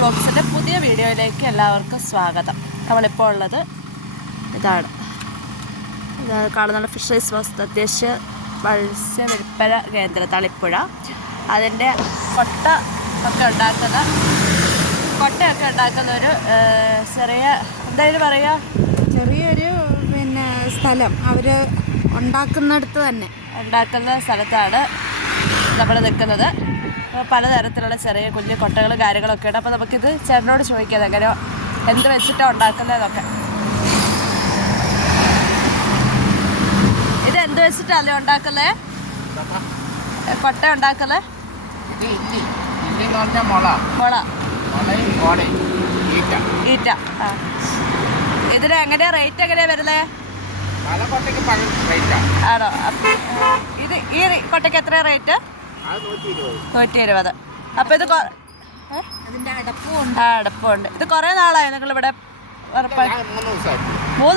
വ്ലോഗ്സിൻ്റെ പുതിയ വീഡിയോയിലേക്ക് എല്ലാവർക്കും സ്വാഗതം. നമ്മളിപ്പോൾ ഉള്ളത് ഇതാണ് കാണുന്ന ഫിഷറീസ് തദ്ദേശ മത്സ്യ വിൽപ്പന കേന്ദ്രം തളിപ്പുഴ. അതിൻ്റെ കൊട്ടയൊക്കെ ഉണ്ടാക്കുന്ന ഒരു ചെറിയ എന്തായാലും പറയുക ചെറിയൊരു സ്ഥലം അവർ ഉണ്ടാക്കുന്ന സ്ഥലത്താണ് നമ്മൾ നിൽക്കുന്നത്. പലതരത്തിലുള്ള ചെറിയ കുഞ്ഞു കൊട്ടകളും കാര്യങ്ങളൊക്കെ ഉണ്ട്. അപ്പോൾ നമുക്കിത് ചേട്ടനോട് ചോദിക്കാം എങ്ങനെയോ എന്ത് വെച്ചിട്ടാണ് ഉണ്ടാക്കുന്നതെന്നൊക്കെ. ഇത് എന്ത് വെച്ചിട്ടല്ലേ ഉണ്ടാക്കുന്നത്? കൊട്ട ഉണ്ടാക്കുന്നത് മുള ഈറ്റ. ആ ഇതിന് എങ്ങനെയാ റേറ്റ് എങ്ങനെയാ വരുന്നത്? ആണോ? ഇത് ഈ കൊട്ടയ്ക്ക് എത്രയാണ് റേറ്റ്? 120. അപ്പോൾ ഇത് അതിൻ്റെ അടപ്പുണ്ട്. ഇത് കുറേ നാളായി നിങ്ങളിവിടെ? 3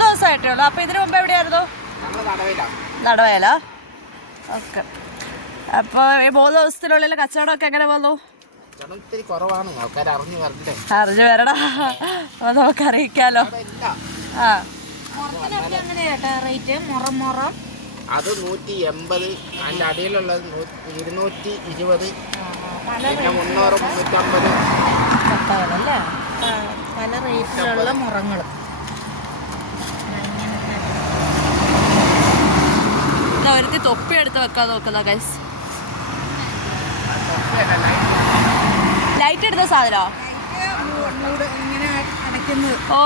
ദിവസമായിട്ടേ ഉള്ളൂ. അപ്പോൾ ഇതിനു മുമ്പ് എവിടെയായിരുന്നു? നടവയല. ഓക്കെ. അപ്പോൾ ഈ 3 ദിവസത്തിനുള്ളിൽ കച്ചവടമൊക്കെ എങ്ങനെ വന്നു? അറിഞ്ഞു വരണം. അപ്പോൾ നമുക്ക് അറിയിക്കാമല്ലോ. ആ അത് 180, അതിൻ്റെ അടിയിലുള്ളത് 220, പിന്നെ 300, 350 കൊട്ടകളല്ലേ, പല റേറ്റിലുള്ള മുറങ്ങൾ. ഒരുത്തി തൊപ്പി എടുത്ത് വെക്കാൻ നോക്കുന്ന ഗൈസ്. ലൈറ്റ് എടുത്ത സാധനോ? ഇങ്ങനെ അടയ്ക്കുന്നത്. ഓ,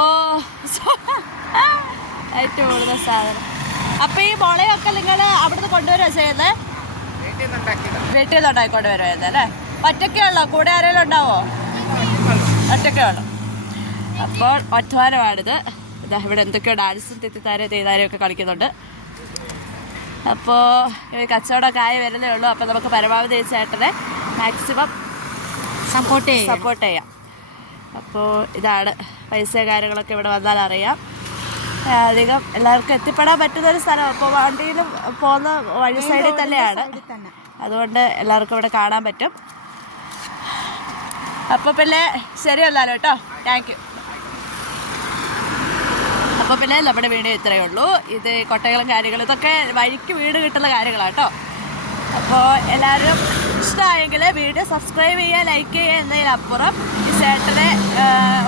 ലൈറ്റ് ഓടുന്ന സാധനം. അപ്പൊ ഈ മുളയൊക്കെ നിങ്ങൾ അവിടുന്ന് കൊണ്ടുവരുക ചെയ്യുന്നത്? വീട്ടിൽ നിന്ന് ഉണ്ടാക്കിക്കൊണ്ട് വരുമായിരുന്നു അല്ലേ? ഒറ്റയ്ക്കേ ഉള്ളോ? കൂടെ ആരെങ്കിലും ഉണ്ടാവോ? ഒറ്റയ്ക്കേ ഉള്ളു. അപ്പോൾ ഒറ്റവാനമാണിത്. ഇതാ ഇവിടെ എന്തൊക്കെയോ ഡാൻസും തെയ്താരും ഒക്കെ കളിക്കുന്നുണ്ട്. അപ്പോൾ കച്ചവടമൊക്കെ ആയി വരുന്നേ ഉള്ളൂ. അപ്പോൾ നമുക്ക് പരമാവധി ഈ ചേട്ടനെ മാക്സിമം സപ്പോർട്ട് ചെയ്യാം. അപ്പോൾ ഇതാണ് പൈസ കാര്യങ്ങളൊക്കെ ഇവിടെ വന്നാൽ അറിയാം. അധികം എല്ലാവർക്കും എത്തിപ്പെടാൻ പറ്റുന്നൊരു സ്ഥലം. അപ്പോൾ വണ്ടിയിലും പോകുന്ന വഴി സൈഡിൽ തന്നെയാണ്. അതുകൊണ്ട് എല്ലാവർക്കും ഇവിടെ കാണാൻ പറ്റും. അപ്പോൾ പിന്നെ ശരിയല്ലല്ലോ കേട്ടോ. Thank you. അപ്പോൾ പിന്നെ നമ്മുടെ വീഡിയോ ഇത്രയേ ഉള്ളൂ. ഇത് കൊട്ടകളും കാര്യങ്ങളും ഇതൊക്കെ വഴിക്ക് വീട് കിട്ടുന്ന കാര്യങ്ങളാണ് കേട്ടോ. അപ്പോൾ എല്ലാവരും ഇഷ്ടമായെങ്കിൽ വീഡിയോ സബ്സ്ക്രൈബ് ചെയ്യുക, ലൈക്ക് ചെയ്യുക എന്നതിനപ്പുറം ഈ ചേട്ടനെ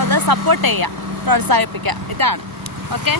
ഒന്ന് സപ്പോർട്ട് ചെയ്യുക, പ്രോത്സാഹിപ്പിക്കുക. ഇതാണ്. ഓക്കെ.